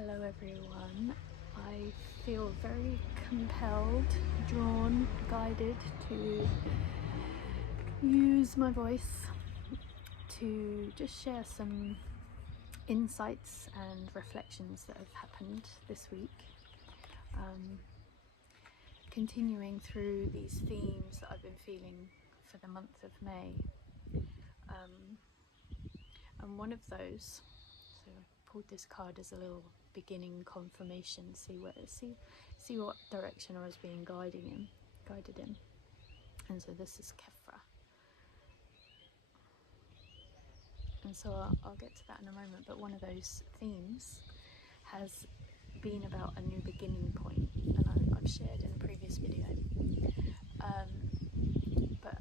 Hello everyone. I feel very compelled, drawn, guided to use my voice to just share some insights and reflections that have happened this week. Continuing through these themes that I've been feeling for the month of May. And one of those, so I pulled this card as a little beginning confirmation, see what direction I was being guided in. And so this is Kephra. And so I'll get to that in a moment, but one of those themes has been about a new beginning point, and I've shared in a previous video. But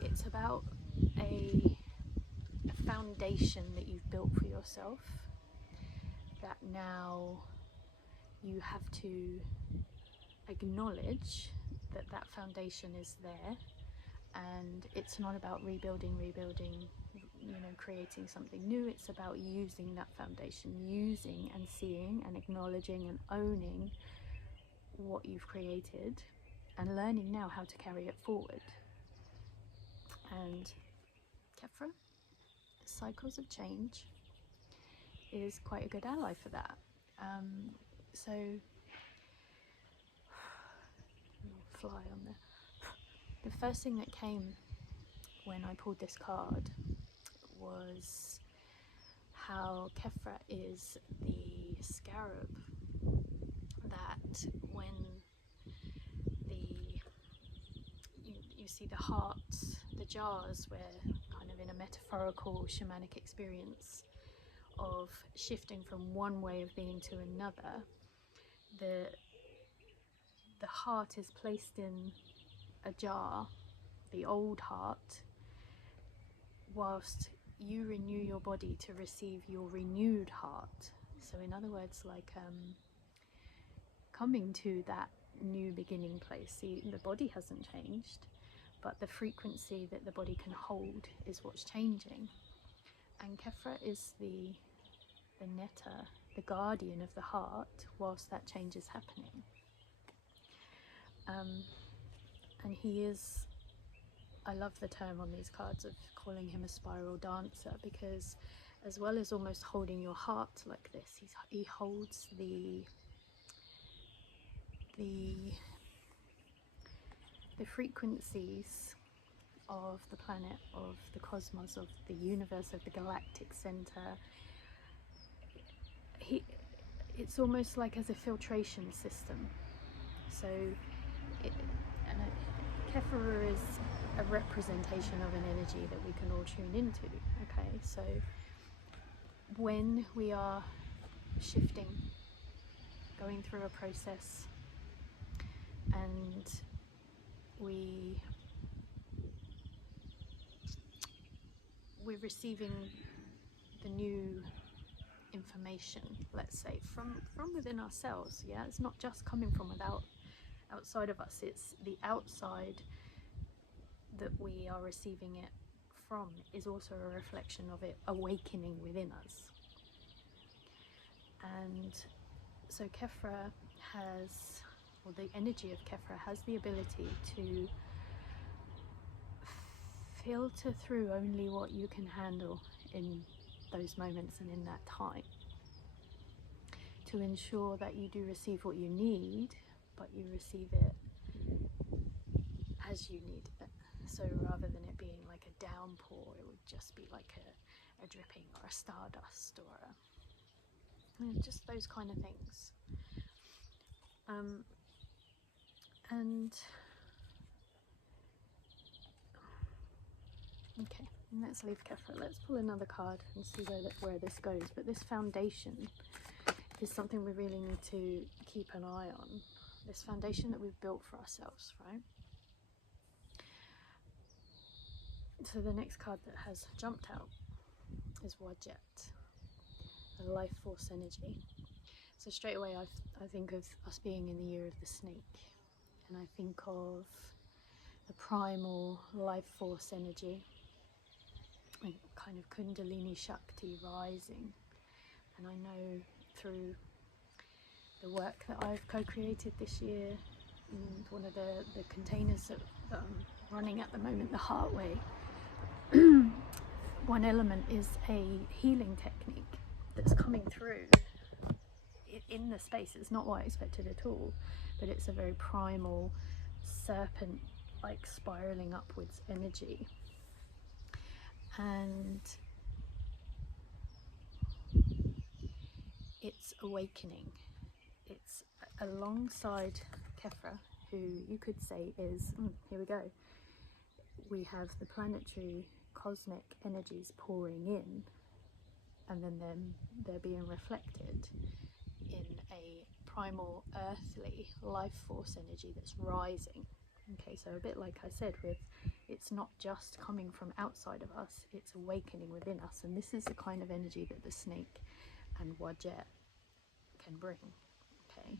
it's about a foundation that you've built for yourself that now you have to acknowledge that foundation is there, and it's not about rebuilding, creating something new. It's about using that foundation, using and seeing and acknowledging and owning what you've created and learning now how to carry it forward. And Kephra, cycles of change, is quite a good ally for that. So fly on there. The first thing that came when I pulled this card was how Kephra is the scarab that when you see the hearts, the jars, where kind of in a metaphorical shamanic experience of shifting from one way of being to another, the heart is placed in a jar, the old heart, whilst you renew your body to receive your renewed heart. So in other words, like coming to that new beginning place. See, the body hasn't changed, but the frequency that the body can hold is what's changing. And Kephra is the Neteru, the guardian of the heart, whilst that change is happening. And he is, I love the term on these cards of calling him a spiral dancer, because as well as almost holding your heart like this, he holds the frequencies of the planet, of the cosmos, of the universe, of the galactic center. It's almost like as a filtration system. So Kephra is a representation of an energy that we can all tune into. Okay, so when we are shifting, going through a process, and we're receiving the new information, let's say, from within ourselves. Yeah, it's not just coming from outside of us, it's the outside that we are receiving it from is also a reflection of it awakening within us. And so Kephra has, or the energy of Kephra has the ability to filter through only what you can handle in those moments and in that time, to ensure that you do receive what you need, but you receive it as you need it. So rather than it being like a downpour, it would just be like a dripping or a stardust or just those kind of things. And okay, let's leave Kephra. Let's pull another card and see where this goes. But this foundation is something we really need to keep an eye on. This foundation that we've built for ourselves, right? So the next card that has jumped out is Wadjet, the life force energy. So straight away I think of us being in the year of the snake, and I think of the primal life force energy and kind of Kundalini Shakti rising. And I know through the work that I've co-created this year, and one of the containers that I'm running at the moment, the Heart Way. One element is a healing technique that's coming through in the space. It's not what I expected at all, but it's a very primal, serpent like spiraling upwards energy, and it's awakening. It's alongside Kephra, who you could say is, here we go, we have the planetary cosmic energies pouring in, and then they're being reflected in a primal earthly life force energy that's rising. Okay, so a bit like I said, with it's not just coming from outside of us, it's awakening within us, and this is the kind of energy that the snake and Wadjet can bring. Okay,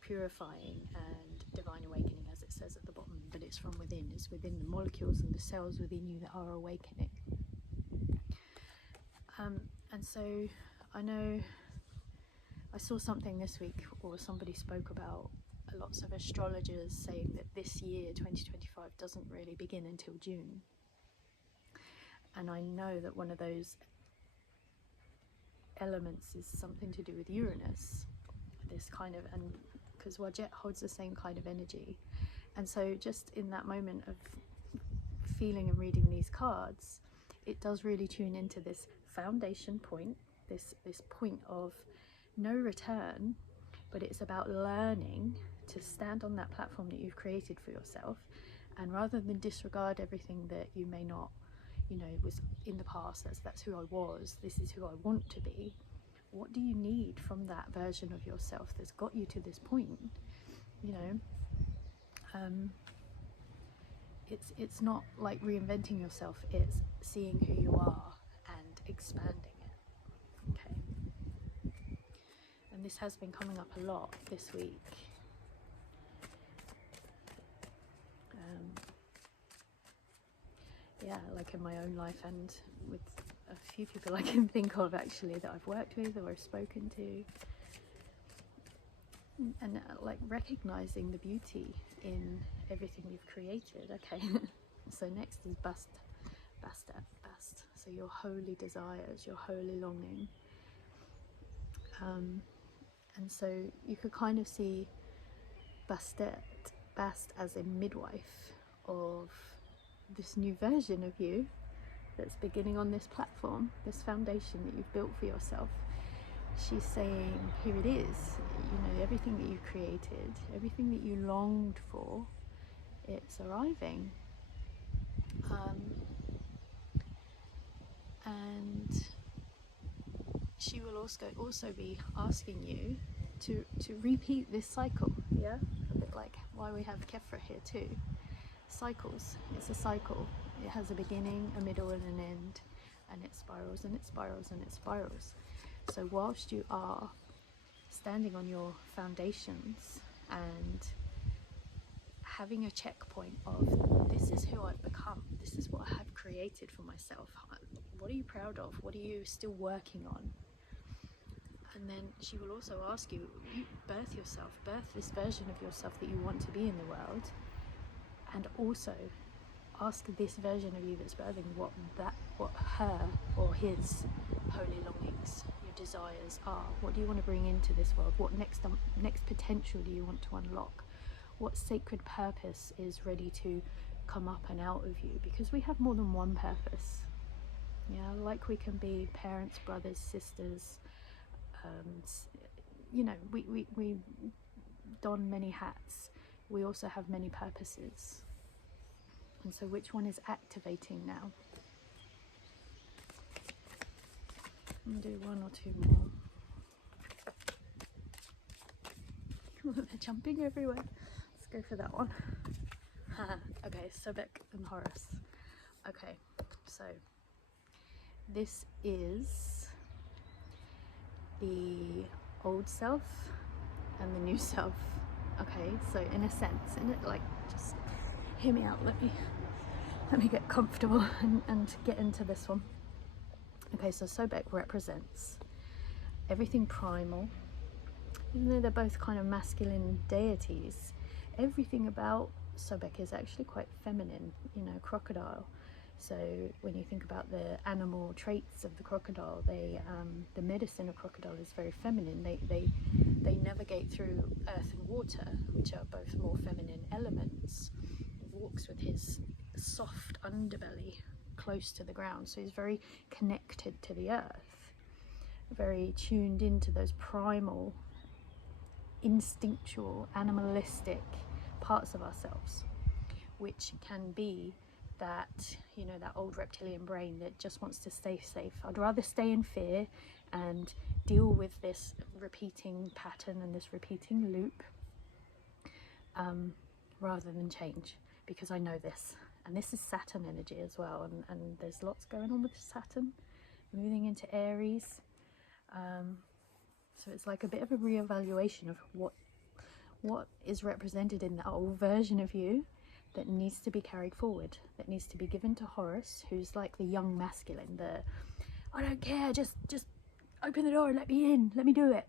purifying and divine awakening, as it says at the bottom, but it's from within. It's within the molecules and the cells within you that are awakening. And so I know I saw something this week, or somebody spoke about lots of astrologers saying that this year 2025 doesn't really begin until June, and I know that one of those elements is something to do with Uranus, this kind of, and because Wadjet holds the same kind of energy. And so just in that moment of feeling and reading these cards, it does really tune into this foundation point, this point of no return, but it's about learning to stand on that platform that you've created for yourself, and rather than disregard everything that you may not, you know, was in the past, that's who I was, this is who I want to be. What do you need from that version of yourself that's got you to this point? You know, it's not like reinventing yourself, it's seeing who you are and expanding it. Okay, and this has been coming up a lot this week. Yeah, like in my own life, and with a few people I can think of actually that I've worked with or I've spoken to, and like recognizing the beauty in everything you've created. Okay, so next is Bast. So your holy desires, your holy longing, and so you could kind of see Bast as a midwife of this new version of you that's beginning on this platform, this foundation that you've built for yourself. She's saying, here it is, you know, everything that you created, everything that you longed for, it's arriving. And she will also be asking you to repeat this cycle, yeah? A bit like why we have Kephra here too. Cycles, it's a cycle. It has a beginning, a middle and an end, and it spirals and it spirals and it spirals. So whilst you are standing on your foundations and having a checkpoint of, this is who I've become, this is what I have created for myself, what are you proud of, what are you still working on? And then she will also ask you, birth yourself, birth this version of yourself that you want to be in the world, and also ask this version of you that's birthing what her or his holy longings, your desires are. What do you want to bring into this world? What next potential do you want to unlock? What sacred purpose is ready to come up and out of you? Because we have more than one purpose. Yeah, like we can be parents, brothers, sisters, you know, we don many hats. We also have many purposes. And so which one is activating now? I'm going to do one or two more. They're jumping everywhere. Let's go for that one. Okay, Sobek and Horus. Okay, so this is the old self and the new self. Okay, so in a sense, in it, like, just hear me out, let me get comfortable and get into this one. Okay, so Sobek represents everything primal. Even though they're both kind of masculine deities, everything about Sobek is actually quite feminine, you know, crocodile. So when you think about the animal traits of the crocodile, the medicine of crocodile is very feminine. They navigate through earth and water, which are both more feminine elements. He walks with his soft underbelly close to the ground, so he's very connected to the earth, very tuned into those primal, instinctual, animalistic parts of ourselves, which can be that, you know, that old reptilian brain that just wants to stay safe. I'd rather stay in fear and deal with this repeating pattern and this repeating loop rather than change, because I know this. And this is Saturn energy as well, and there's lots going on with Saturn moving into Aries. So it's like a bit of a reevaluation of what is represented in that old version of you that needs to be carried forward, that needs to be given to Horus, who's like the young masculine, the I don't care, just open the door and let me in, let me do it.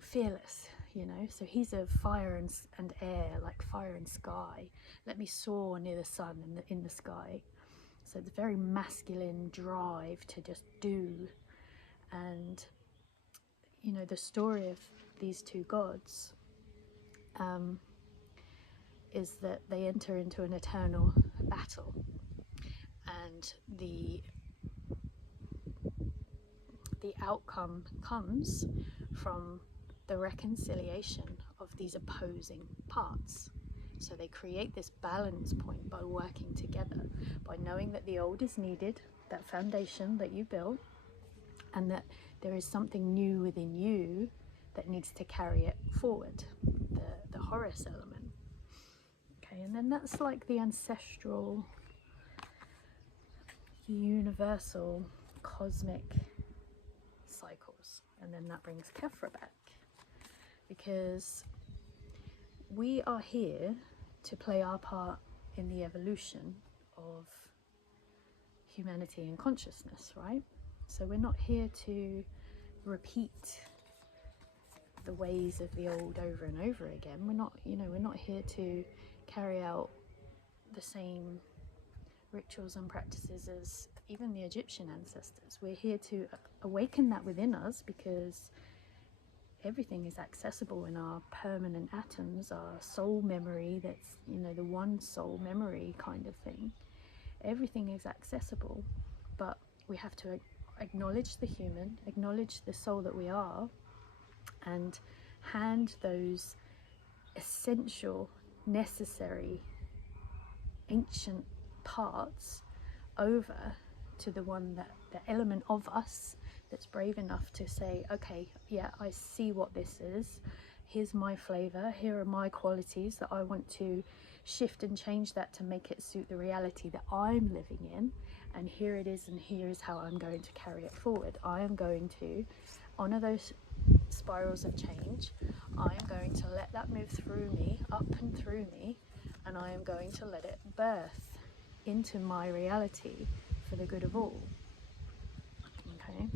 Fearless, you know, so he's of fire and air, like fire and sky. Let me soar near the sun and in the sky. So it's very masculine drive to just do. And you know, the story of these two gods is that they enter into an eternal battle, and the outcome comes from the reconciliation of these opposing parts. So they create this balance point by working together, by knowing that the old is needed, that foundation that you built, and that there is something new within you that needs to carry it forward, the Horus element. Okay, and then that's like the ancestral, universal, cosmic cycles. And then that brings Kephra back, because we are here to play our part in the evolution of humanity and consciousness, right? So we're not here to repeat the ways of the old over and over again. We're not, you know, we're not here to carry out the same rituals and practices as even the Egyptian ancestors. We're here to awaken that within us, because everything is accessible in our permanent atoms, our soul memory, that's, you know, the one soul memory kind of thing. Everything is accessible, but we have to acknowledge the human, acknowledge the soul that we are, and hand those essential, necessary, ancient parts over to the one, that the element of us that's brave enough to say, okay, yeah, I see what this is, here's my flavor, here are my qualities that I want to shift and change that to make it suit the reality that I'm living in, and here it is, and here is how I'm going to carry it forward. I am going to honor those spirals of change. I am going to let that move through me, up and through me, and I am going to let it birth into my reality for the good of all. Okay,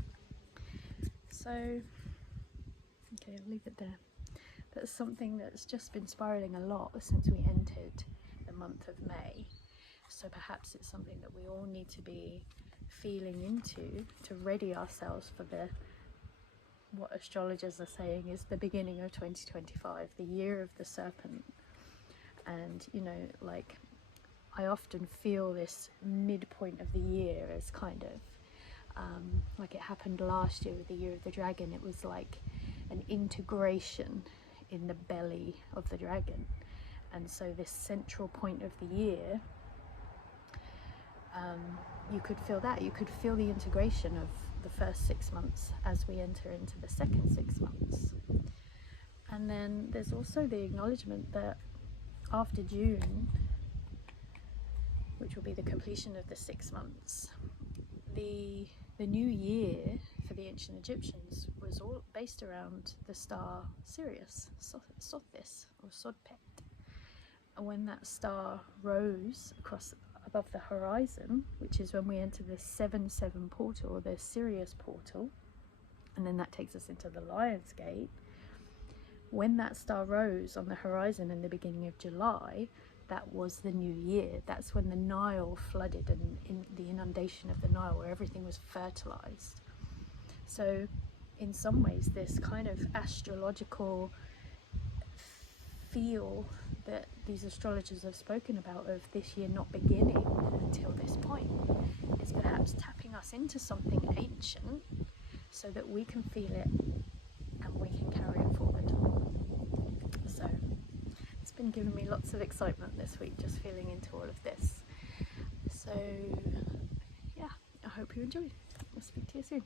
so I'll leave it there. That's something that's just been spiraling a lot since we entered the month of May. So perhaps it's something that we all need to be feeling into to ready ourselves for what astrologers are saying is the beginning of 2025, the year of the serpent. And, you know, like, I often feel this midpoint of the year as kind of like it happened last year with the year of the dragon. It was like an integration in the belly of the dragon. And so this central point of the year, you could feel that. You could feel the integration of the first 6 months as we enter into the second 6 months. And then there's also the acknowledgement that after June, which will be the completion of the 6 months, the new year for the ancient Egyptians was all based around the star Sirius, Sothis or Sodpet. And when that star rose above the horizon, which is when we enter the 7-7 portal, or the Sirius portal, And then that takes us into the Lion's Gate. When that star rose on the horizon in the beginning of July, that was the new year. That's when the Nile flooded, and in the inundation of the Nile, where everything was fertilized. So in some ways, this kind of astrological feel that these astrologers have spoken about, of this year not beginning until this point, is perhaps tapping us into something ancient so that we can feel it and we can carry it forward. So it's been giving me lots of excitement this week, just feeling into all of this. So yeah, I hope you enjoyed. I'll speak to you soon.